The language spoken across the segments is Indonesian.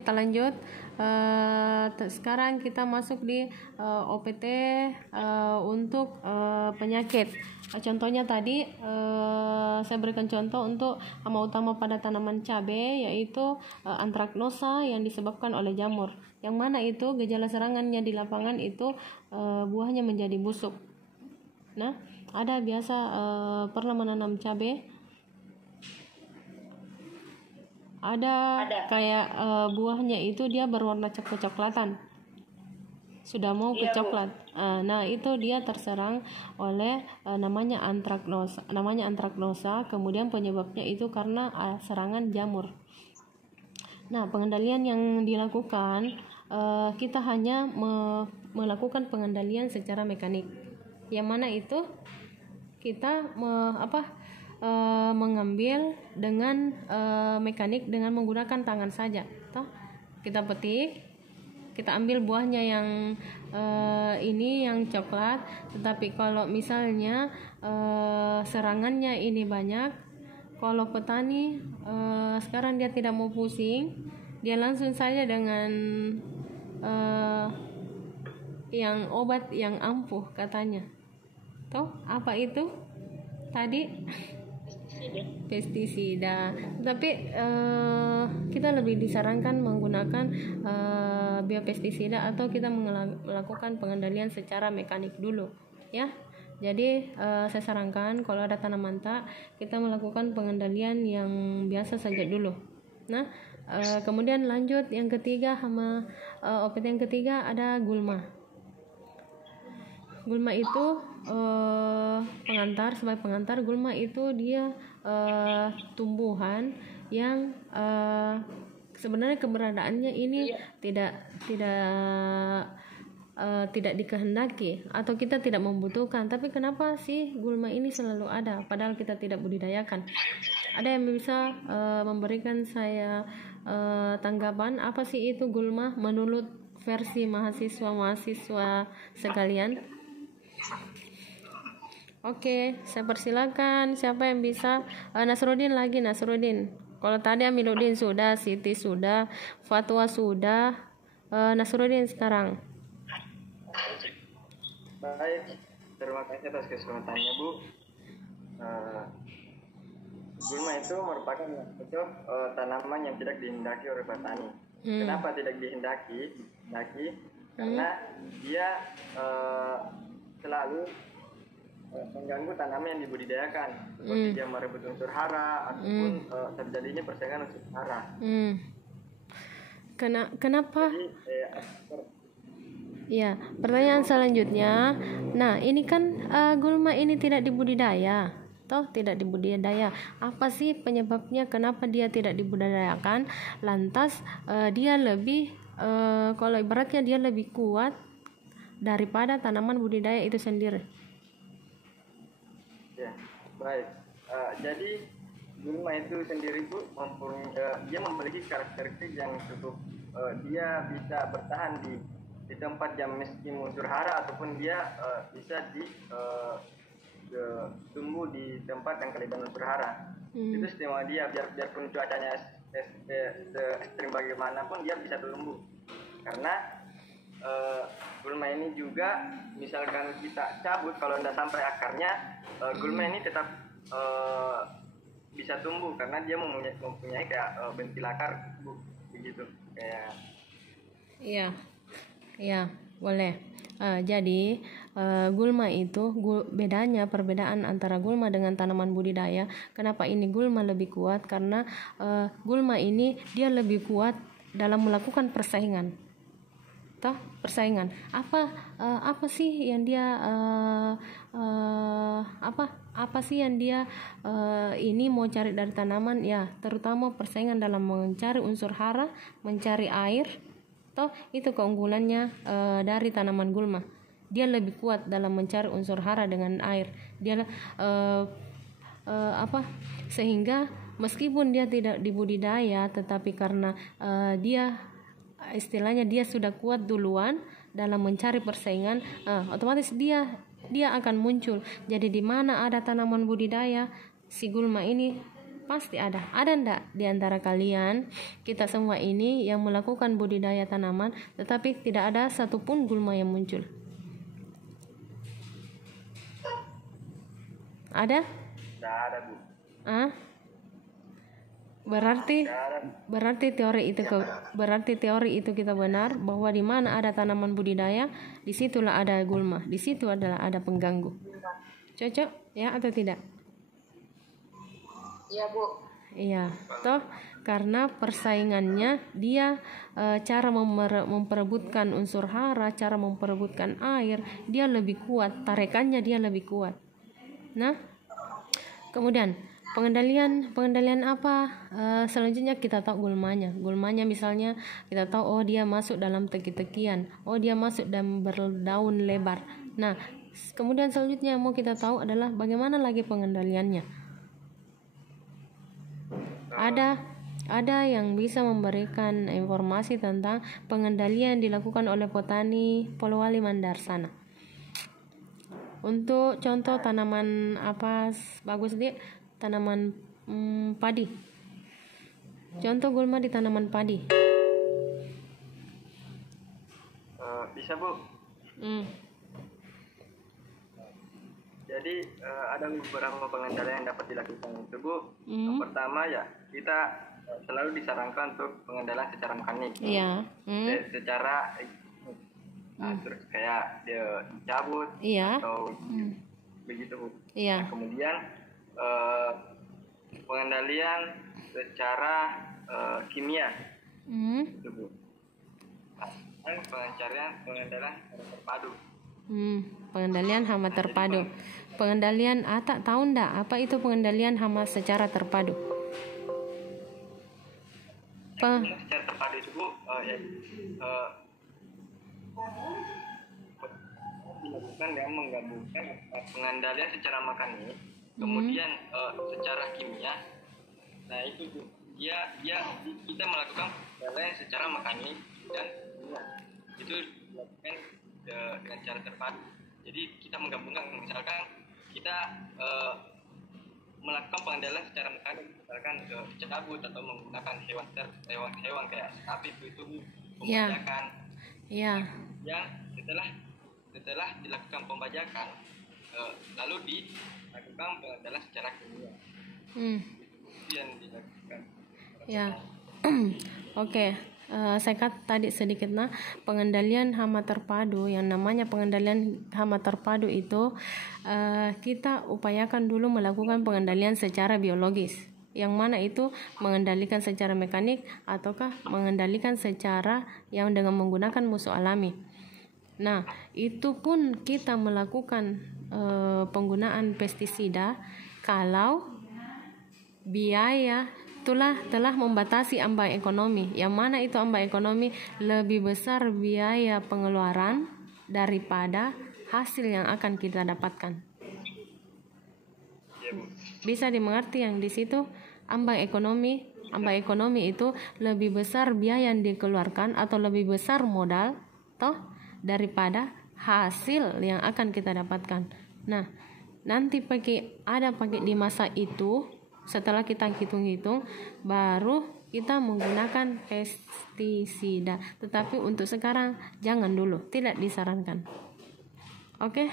Kita lanjut. Sekarang kita masuk di OPT untuk penyakit. Contohnya tadi saya berikan contoh untuk hama utama pada tanaman cabai, yaitu antraknosa yang disebabkan oleh jamur. Yang mana itu gejala serangannya di lapangan itu buahnya menjadi busuk. Nah, ada biasa pernah menanam cabai, ada kayak buahnya itu dia berwarna kecoklatan, sudah mau ke coklat. Nah, itu dia terserang oleh namanya antraknosa. Kemudian penyebabnya itu karena serangan jamur. Nah, pengendalian yang dilakukan, kita hanya melakukan pengendalian secara mekanik. Yang mana itu kita mengambil dengan mekanik dengan menggunakan tangan saja. Toh, kita petik, kita ambil buahnya yang ini yang coklat. Tetapi kalau misalnya serangannya ini banyak, kalau petani sekarang dia tidak mau pusing, dia langsung saja dengan yang obat yang ampuh katanya. Toh, apa itu tadi? Pestisida. Tapi kita lebih disarankan menggunakan biopestisida atau kita melakukan pengendalian secara mekanik dulu, ya. Jadi saya sarankan kalau ada tanaman tak, kita melakukan pengendalian yang biasa saja dulu. Nah, kemudian lanjut yang ketiga, hama OPT yang ketiga ada gulma. Gulma itu sebagai pengantar. Gulma itu dia tumbuhan yang sebenarnya keberadaannya ini tidak dikehendaki atau kita tidak membutuhkan. Tapi kenapa sih gulma ini selalu ada padahal kita tidak budidayakan? Ada yang bisa memberikan saya tanggapan apa sih itu gulma menurut versi mahasiswa sekalian? Oke, saya persilakan. Siapa yang bisa? Nasruddin. Kalau tadi Amiluddin sudah, Siti sudah, Fatwa sudah, Nasruddin sekarang. Baik, terima kasih atas kesempatannya, Bu. Gulma itu merupakan tanaman yang tidak dihendaki oleh petani. Kenapa tidak dihendaki? Karena dia selalu mengganggu tanaman yang dibudidayakan, seperti dia merebut unsur hara ataupun terjadinya persaingan unsur hara. Kenapa? Ya, pertanyaan selanjutnya. Nah, ini kan gulma ini tidak dibudidaya. Tidak dibudidaya. Apa sih penyebabnya? Kenapa dia tidak dibudidayakan? Lantas dia lebih kalau ibaratnya dia lebih kuat daripada tanaman budidaya itu sendiri. Ya, baik. Jadi gulma itu sendiri, Bu, dia memiliki karakteristik yang cukup. Dia bisa bertahan di tempat yang miskin unsur hara ataupun dia bisa tumbuh di tempat yang kelebihan unsur hara. Itu istimewa dia. Biarpun cuacanya ekstrim bagaimanapun dia bisa tumbuh. Karena gulma ini juga misalkan kita cabut, kalau tidak sampai akarnya, gulma ini tetap bisa tumbuh karena dia mempunyai kayak bentil akar, Bu, begitu kayak. Iya, boleh. Jadi gulma itu perbedaan antara gulma dengan tanaman budidaya. Kenapa ini gulma lebih kuat? Karena gulma ini dia lebih kuat dalam melakukan persaingan. Persaingan apa sih yang dia apa sih yang dia ini mau cari dari tanaman, ya, terutama persaingan dalam mencari unsur hara, mencari air. Itu keunggulannya dari tanaman gulma. Dia lebih kuat dalam mencari unsur hara dengan air. Dia sehingga meskipun dia tidak dibudidaya, tetapi karena dia istilahnya dia sudah kuat duluan dalam mencari persaingan, otomatis dia akan muncul. Jadi di mana ada tanaman budidaya, si gulma ini Pasti ada. Ada ndak di antara kalian, kita semua ini yang melakukan budidaya tanaman, tetapi tidak ada satupun gulma yang muncul? Ada? Tidak ada, Bu. Berarti teori itu kita benar, bahwa di mana ada tanaman budidaya, disitulah ada gulma, di situ adalah ada pengganggu. Cocok ya atau tidak? Iya, Bu. Iya, toh karena persaingannya dia cara memperebutkan unsur hara, cara memperebutkan air, dia lebih kuat, tarikannya dia lebih kuat. Nah, kemudian pengendalian apa? Selanjutnya kita tahu gulmanya misalnya kita tahu, oh dia masuk dalam teki-tekian, oh dia masuk dan berdaun lebar. Nah, kemudian selanjutnya yang mau kita tahu adalah bagaimana lagi pengendaliannya. Ada yang bisa memberikan informasi tentang pengendalian dilakukan oleh petani Polowali Mandarsana. Untuk contoh tanaman apa bagus dia? Tanaman padi. Contoh gulma di tanaman padi. Bisa, Bu. Jadi ada beberapa pengendalian yang dapat dilakukan itu, Bu. Yang pertama ya, kita selalu disarankan untuk pengendalian secara mekanik. Iya. Secara terus kayak dia cabut atau begitu, Bu. Iya. Nah, kemudian pengendalian secara kimia, itu, Bu. Pengendalian terpadu. Pengendalian hama terpadu. Pengendalian tak tahu ndak apa itu pengendalian hama secara terpadu? Secara terpadu itu, Bu, dilakukan dengan menggabungkan pengendalian secara mekanik, kemudian secara kimia. Nah itu, Bu, kita melakukan pengendalian secara mekanik dan kimia. Itu dilakukan dengan cara terpadu. Jadi kita menggabungkan, misalkan kita melakukan pengendalian secara mekanik, misalkan cabut atau menggunakan hewan kayak sapi itu pembajakan. Iya. Yang setelah dilakukan pembajakan, lalu dilakukan pengendalian secara kimia. Itu yang dilakukan. Ya. Oke. Saya kata tadi sedikit pengendalian hama terpadu. Yang namanya pengendalian hama terpadu itu kita upayakan dulu melakukan pengendalian secara biologis, yang mana itu mengendalikan secara mekanik ataukah mengendalikan secara yang dengan menggunakan musuh alami. Nah, itu pun kita melakukan penggunaan pestisida kalau biaya telah membatasi ambang ekonomi, yang mana itu ambang ekonomi lebih besar biaya pengeluaran daripada hasil yang akan kita dapatkan. Bisa dimengerti yang di situ ambang ekonomi itu lebih besar biaya yang dikeluarkan atau lebih besar modal daripada hasil yang akan kita dapatkan. Nah, nanti pakai di masa itu, setelah kita hitung-hitung, baru kita menggunakan pestisida. Tetapi untuk sekarang jangan dulu, tidak disarankan. Oke.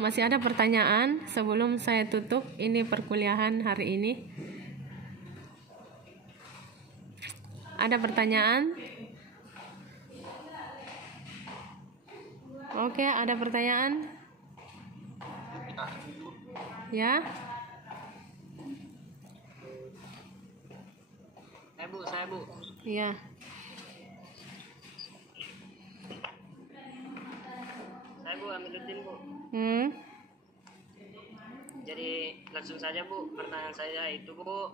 Masih ada pertanyaan sebelum saya tutup ini perkuliahan hari ini? Ada pertanyaan? Oke, ada pertanyaan? Ya. Saya Bu. Iya. Saya Bu Amiluddin, Bu. Jadi langsung saja, Bu, pertanyaan saya itu, Bu,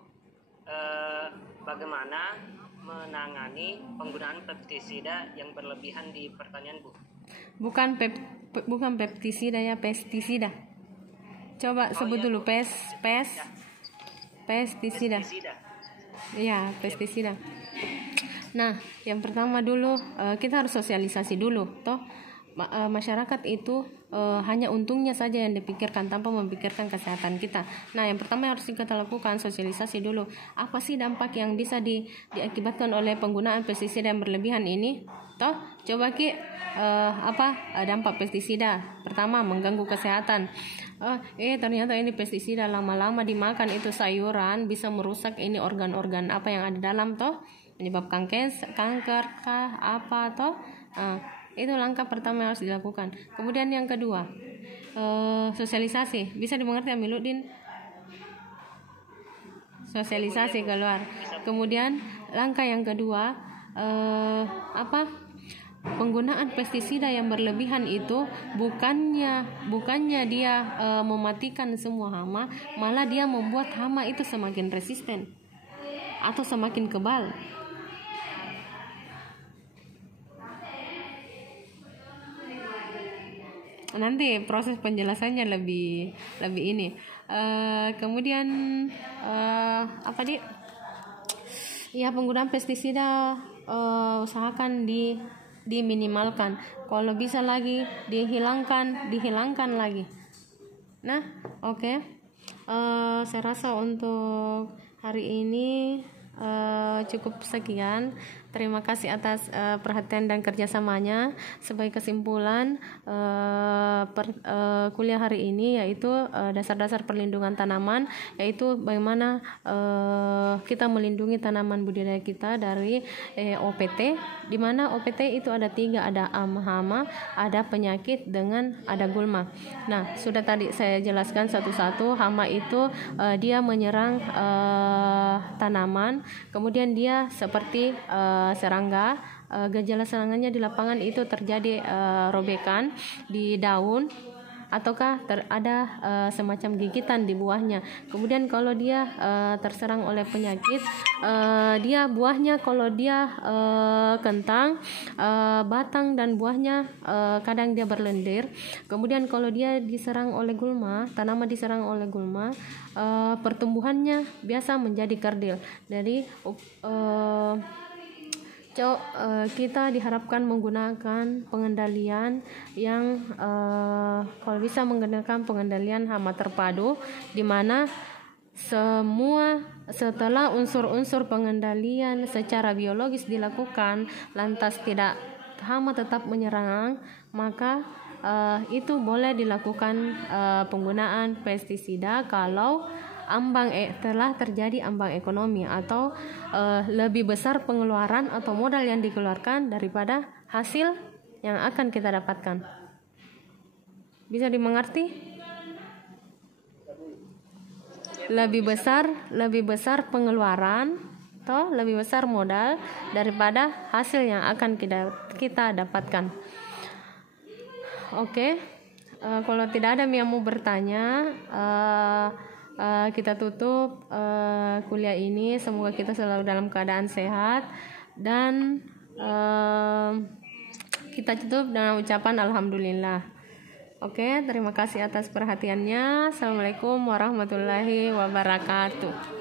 bagaimana menangani penggunaan pestisida yang berlebihan di pertanian, Bu? Bukan pestisida ya, pestisida. Coba sebut dulu pestisida. Iya, pestisida. Nah, yang pertama dulu kita harus sosialisasi dulu, masyarakat itu hanya untungnya saja yang dipikirkan tanpa memikirkan kesehatan kita. Nah, yang pertama yang harus kita lakukan sosialisasi dulu. Apa sih dampak yang bisa diakibatkan oleh penggunaan pestisida yang berlebihan ini? Toh, coba dampak pestisida? Pertama, mengganggu kesehatan. Ternyata ini pestisida lama-lama dimakan itu sayuran bisa merusak ini organ-organ apa yang ada dalam, toh menyebabkan kanker kah apa toh. Itu langkah pertama yang harus dilakukan. Kemudian yang kedua, sosialisasi. Bisa dimengerti Amiluddin? Sosialisasi keluar. Kemudian langkah yang kedua, penggunaan pestisida yang berlebihan itu bukannya dia mematikan semua hama, malah dia membuat hama itu semakin resisten atau semakin kebal. Nanti proses penjelasannya lebih ini. Kemudian penggunaan pestisida usahakan diminimalkan. Kalau bisa lagi dihilangkan lagi. Nah, oke. Saya rasa untuk hari ini cukup sekian. Terima kasih atas perhatian dan kerjasamanya. Sebagai kesimpulan kuliah hari ini yaitu dasar-dasar perlindungan tanaman, yaitu bagaimana kita melindungi tanaman budidaya kita dari OPT, di mana OPT itu ada 3, ada hama, ada penyakit, dengan ada gulma. Nah, sudah tadi saya jelaskan satu-satu. Hama itu dia menyerang tanaman, kemudian dia seperti serangga. Gejala serangannya di lapangan itu terjadi robekan di daun ataukah ada semacam gigitan di buahnya. Kemudian kalau dia terserang oleh penyakit, dia buahnya kalau dia kentang, batang dan buahnya kadang dia berlendir. Kemudian kalau dia diserang oleh gulma, tanaman diserang oleh gulma, pertumbuhannya biasa menjadi kerdil. Jadi kita diharapkan menggunakan pengendalian yang kalau bisa menggunakan pengendalian hama terpadu, di mana setelah unsur-unsur pengendalian secara biologis dilakukan, lantas tidak hama tetap menyerang, maka itu boleh dilakukan penggunaan pestisida kalau telah terjadi ambang ekonomi atau lebih besar pengeluaran atau modal yang dikeluarkan daripada hasil yang akan kita dapatkan. Bisa dimengerti? Lebih besar pengeluaran atau lebih besar modal daripada hasil yang akan kita dapatkan. Oke. Kalau tidak ada yang mau bertanya, kita tutup kuliah ini. Semoga kita selalu dalam keadaan sehat, dan kita tutup dengan ucapan alhamdulillah. Oke, terima kasih atas perhatiannya. Assalamualaikum warahmatullahi wabarakatuh.